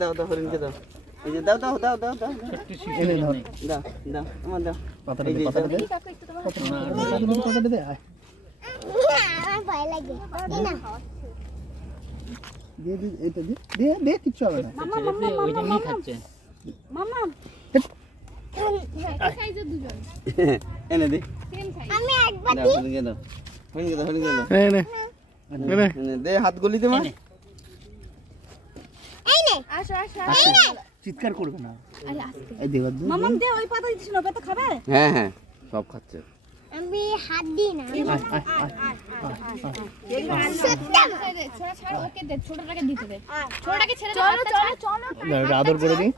দাও দাও হরিণকে দাও, এই যে দাও দাও দাও দাও দাও এনে দাও দাও দাও আমার দাও পাতাটা দে পাতাটা দে পাতাটা দে আয় আমার ভয় লাগে না দে দে এটা দে দে দে কিছু হবে না মামা মামা ওই জন্যই খাচ্ছে মামা একই সাইজের দুজন এনে দে সেম সাইজ আমি একবার দি হরিণকে দাও হরিণকে দাও হরিণকে দাও এনে দে হাত গলি দে মা এই নে আসো আসো এই নে চিৎকার করবে না আরে আস্তে এই দেবার দে মামা দে ওই পাতা দিছিস না পাতা খাবে হ্যাঁ হ্যাঁ সব খাচ্ছে আমি হাত দিই না ছোটটাকে দিতে দে ছোটটাকে ছেড়ে দে চলো চলো চলো আদর করে দিই